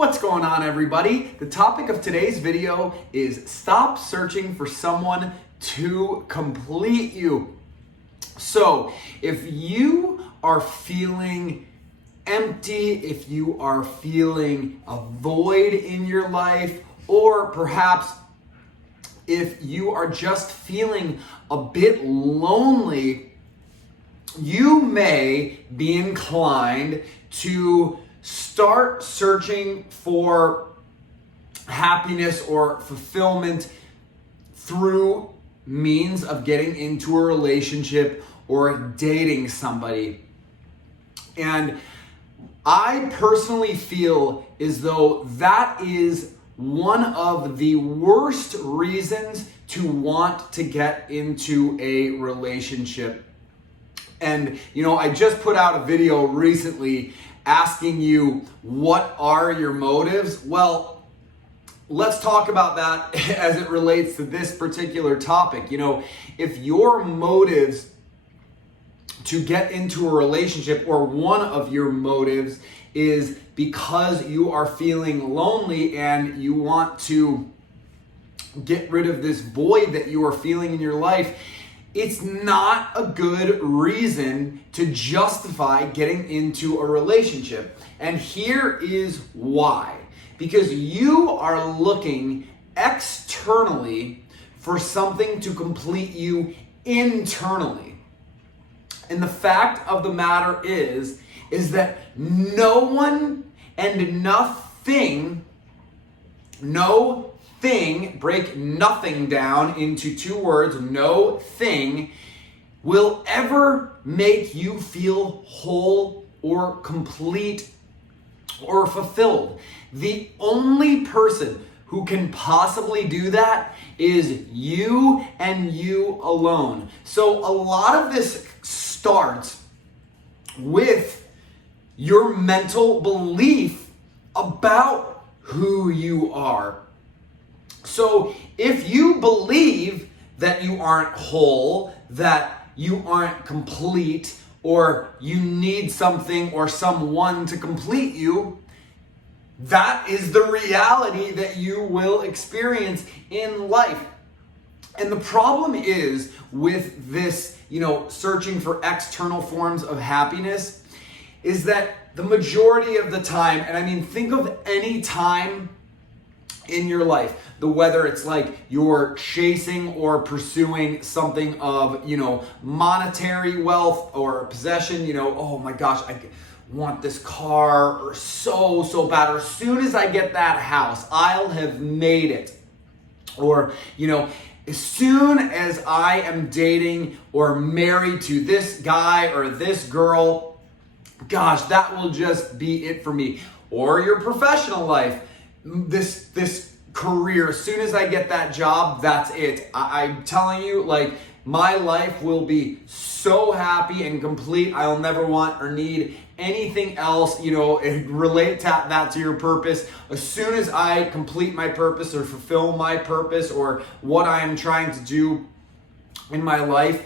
What's going on, everybody? The topic of today's video is stop searching for someone to complete you. So if you are feeling empty, if you are feeling a void in your life, or perhaps if you are just feeling a bit lonely, you may be inclined to start searching for happiness or fulfillment through means of getting into a relationship or dating somebody. And I personally feel as though that is one of the worst reasons to want to get into a relationship. And I just put out a video recently asking you, what are your motives? Well, let's talk about that as it relates to this particular topic. If your motives to get into a relationship, or one of your motives, is because you are feeling lonely and you want to get rid of this void that you are feeling in your life, it's not a good reason to justify getting into a relationship. And here is why. Because you are looking externally for something to complete you internally. And the fact of the matter is that no one and nothing, break nothing down into two words, no thing, will ever make you feel whole or complete or fulfilled. The only person who can possibly do that is you and you alone. So a lot of this starts with your mental belief about who you are. So if you believe that you aren't whole, that you aren't complete, or you need something or someone to complete you, that is the reality that you will experience in life. And the problem is with this, searching for external forms of happiness, is that the majority of the time, and I mean, think of any time in your life, whether it's like you're chasing or pursuing something of, monetary wealth or possession, oh my gosh, I want this car or so bad, or as soon as I get that house, I'll have made it. Or, as soon as I am dating or married to this guy or this girl, gosh, that will just be it for me. Or your professional life, this career, as soon as I get that job, that's it. I'm telling you, my life will be so happy and complete. I'll never want or need anything else, relate that to your purpose. As soon as I complete my purpose or fulfill my purpose or what I am trying to do in my life,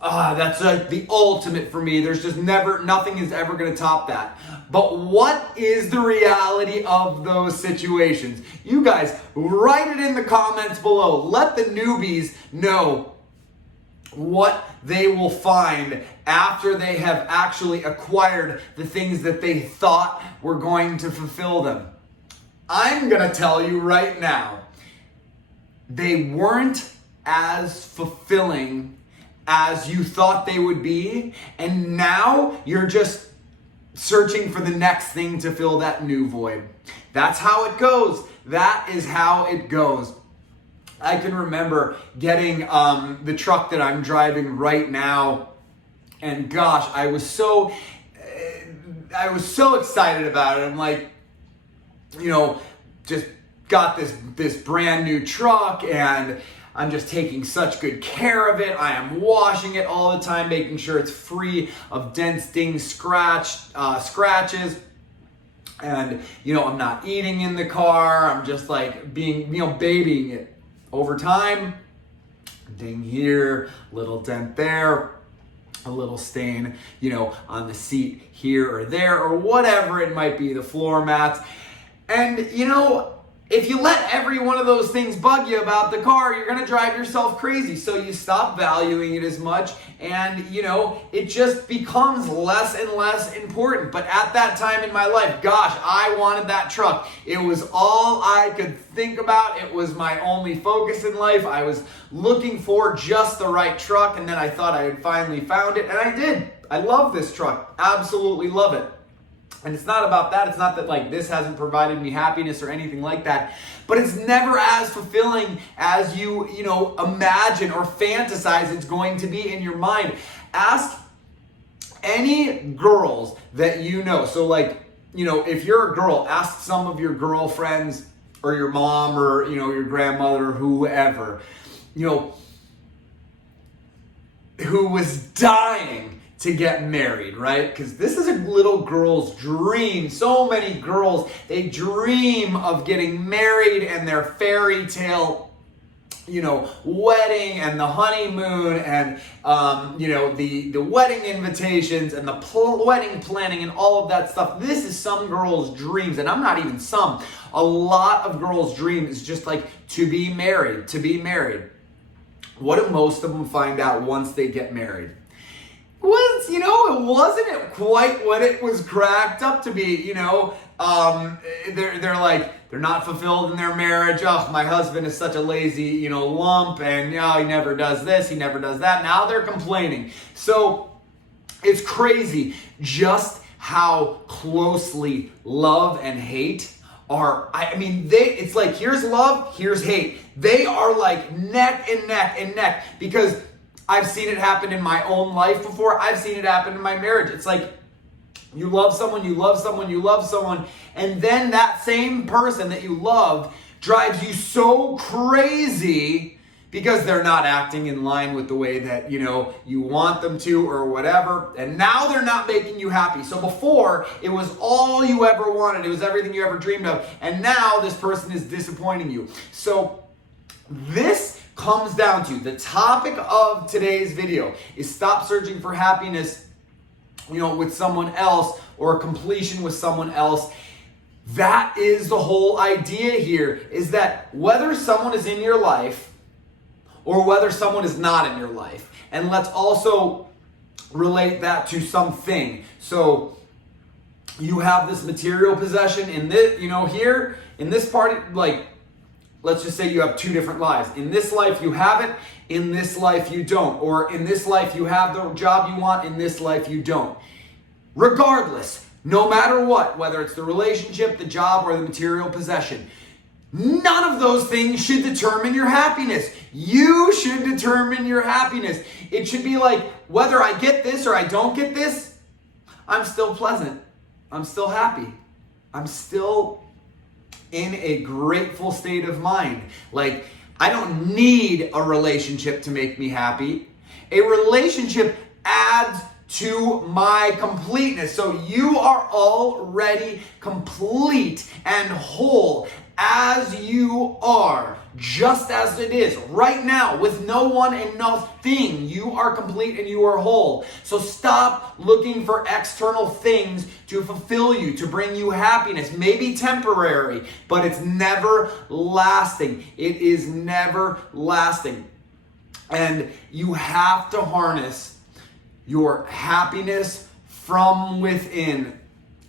that's like the ultimate for me. There's just nothing is ever going to top that. But what is the reality of those situations? You guys, write it in the comments below. Let the newbies know what they will find after they have actually acquired the things that they thought were going to fulfill them. I'm going to tell you right now, they weren't as fulfilling as you thought they would be, and now you're just searching for the next thing to fill that new void. That's how it goes. That is how it goes. I can remember getting the truck that I'm driving right now, and gosh, I was so excited about it. I'm like, just got this brand new truck, and I'm just taking such good care of it. I am washing it all the time, making sure it's free of dents, dings, scratches. And, I'm not eating in the car. I'm just being, babying it. Over time, ding here, little dent there, a little stain, on the seat here or there, or whatever it might be, the floor mats. And, if you let every one of those things bug you about the car, you're going to drive yourself crazy. So you stop valuing it as much, and, it just becomes less and less important. But at that time in my life, gosh, I wanted that truck. It was all I could think about. It was my only focus in life. I was looking for just the right truck, and then I thought I had finally found it, and I did. I love this truck. Absolutely love it. And it's not about that. It's not that this hasn't provided me happiness or anything like that. But it's never as fulfilling as you imagine or fantasize it's going to be in your mind. Ask any girls that you know. So if you're a girl, ask some of your girlfriends or your mom or, your grandmother or whoever, who was dying to get married, right? Because this is a little girl's dream. So many girls, they dream of getting married and their fairy tale, wedding and the honeymoon and, the wedding invitations and the wedding planning and all of that stuff. This is some girls' dreams, and I'm not even some. A lot of girls' dream is just to be married, What do most of them find out once they get married? It wasn't quite what it was cracked up to be, they're not fulfilled in their marriage. Oh, my husband is such a lazy, lump, and he never does this, he never does that. Now they're complaining. So it's crazy just how closely love and hate are. It's here's love, here's hate. They are neck and neck and neck, because I've seen it happen in my own life before. I've seen it happen in my marriage. It's you love someone, and then that same person that you love drives you so crazy because they're not acting in line with the way that, you want them to or whatever. And now they're not making you happy. So before, it was all you ever wanted. It was everything you ever dreamed of. And now this person is disappointing you. So this comes down to the topic of today's video is stop searching for happiness, with someone else or completion with someone else. That is the whole idea here, is that whether someone is in your life or whether someone is not in your life, and let's also relate that to something. So you have this material possession in this, here in this part, let's just say you have two different lives. In this life, you have it. In this life, you don't. Or in this life, you have the job you want. In this life, you don't. Regardless, no matter what, whether it's the relationship, the job, or the material possession, none of those things should determine your happiness. You should determine your happiness. It should be whether I get this or I don't get this, I'm still pleasant. I'm still happy. I'm still in a grateful state of mind. I don't need a relationship to make me happy. A relationship adds to my completeness. So you are already complete and whole as you are, just as it is right now, with no one and nothing. You are complete and you are whole. So stop looking for external things to fulfill you, to bring you happiness. Maybe temporary, but it's never lasting. It is never lasting. And you have to harness your happiness from within,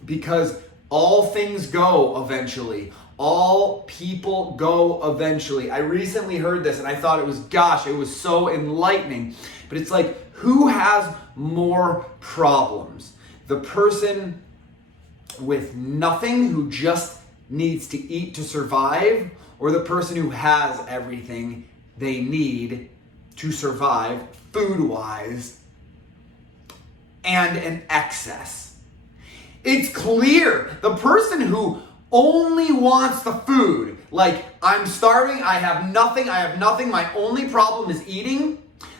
because all things go eventually. All people go eventually. I recently heard this and I thought it was so enlightening. But it's who has more problems? The person with nothing, who just needs to eat to survive, or the person who has everything they need to survive, food-wise, and an excess? It's clear. The person who only wants the food, I'm starving, I have nothing, my only problem is eating.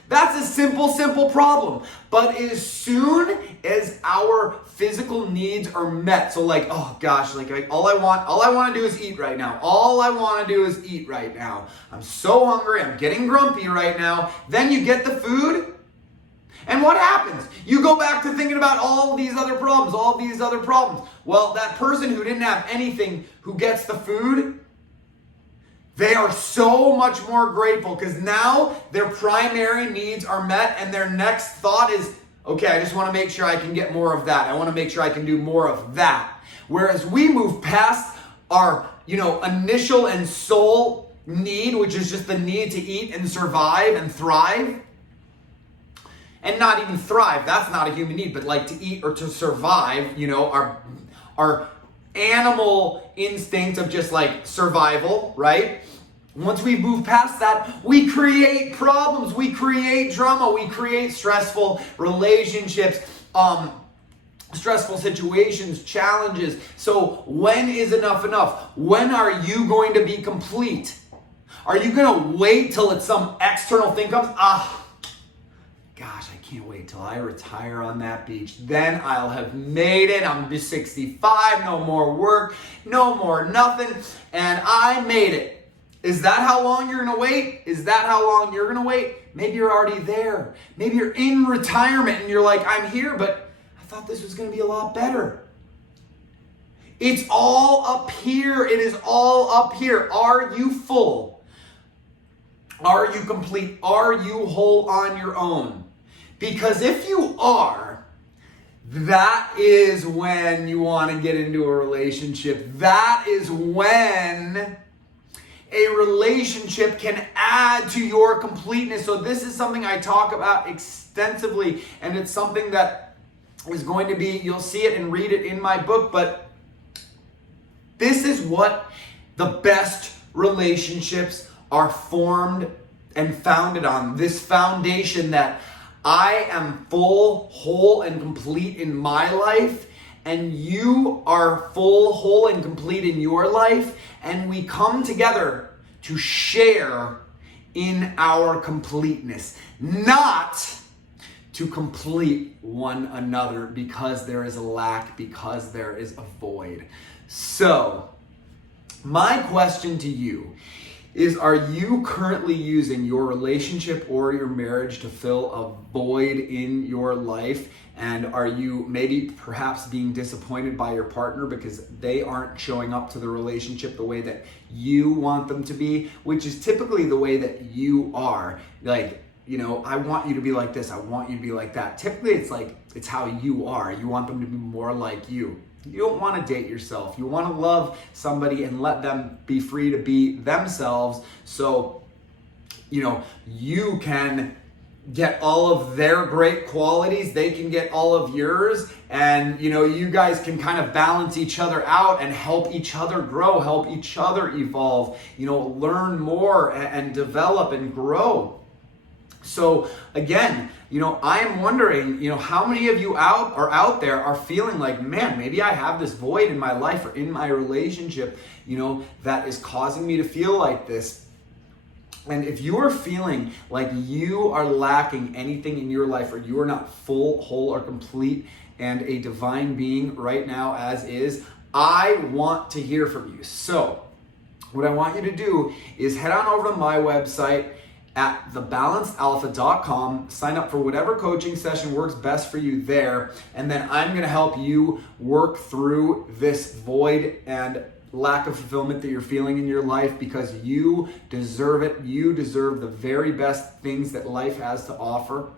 That's a simple problem. But as soon as our physical needs are met, so oh gosh, all I want to do is eat right now. All I want to do is eat right now. I'm so hungry, I'm getting grumpy right now. Then you get the food, And what happens? You go back to thinking about all these other problems. Well, that person who didn't have anything, who gets the food, they are so much more grateful because now their primary needs are met and their next thought is, okay, I just want to make sure I can get more of that. I want to make sure I can do more of that. Whereas we move past our, initial and soul need, which is just the need to eat and survive and thrive. And not even thrive, that's not a human need, but like to eat or to survive, our animal instinct of just like survival, right? Once we move past that, we create problems, we create drama, we create stressful relationships, stressful situations, challenges. So when is enough enough? When are you going to be complete? Are you going to wait till it's some external thing comes? Gosh, I can't wait till I retire on that beach. Then I'll have made it. I'm just 65, no more work, no more nothing, and I made it. Is that how long you're going to wait? Is that how long you're going to wait? Maybe you're already there. Maybe you're in retirement and you're like, I'm here, but I thought this was going to be a lot better. It's all up here. It is all up here. Are you full? Are you complete? Are you whole on your own? Because if you are, that is when you want to get into a relationship. That is when a relationship can add to your completeness. So this is something I talk about extensively, and it's something that is going to be, you'll see it and read it in my book, but this is what the best relationships are formed and founded on. This foundation that I am full, whole, and complete in my life, and you are full, whole, and complete in your life, and we come together to share in our completeness, not to complete one another because there is a lack, because there is a void. So, my question to you is, are you currently using your relationship or your marriage to fill a void in your life? And are you maybe perhaps being disappointed by your partner because they aren't showing up to the relationship the way that you want them to be, which is typically the way that you are. Like, I want you to be like this, I want you to be like that. Typically it's how you are. You want them to be more like you. You don't want to date yourself. You want to love somebody and let them be free to be themselves. So, you can get all of their great qualities. They can get all of yours. And, you guys can kind of balance each other out and help each other grow, help each other evolve, learn more and develop and grow. So again, I am wondering, how many of you out there are feeling like, man, maybe I have this void in my life or in my relationship, that is causing me to feel like this. And if you are feeling like you are lacking anything in your life, or you are not full, whole, or complete and a divine being right now as is, I want to hear from you. So what I want you to do is head on over to my website at thebalancedalpha.com, sign up for whatever coaching session works best for you there, and then I'm going to help you work through this void and lack of fulfillment that you're feeling in your life, because you deserve it. You deserve the very best things that life has to offer,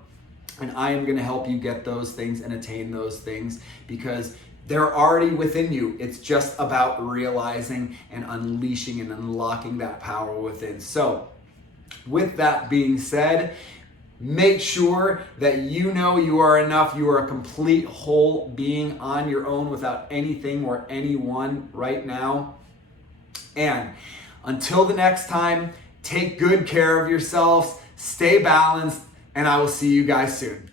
and I am going to help you get those things and attain those things, because they're already within you. It's just about realizing and unleashing and unlocking that power within. So with that being said, make sure that you know you are enough. You are a complete whole being on your own without anything or anyone right now. And until the next time, take good care of yourselves, stay balanced, and I will see you guys soon.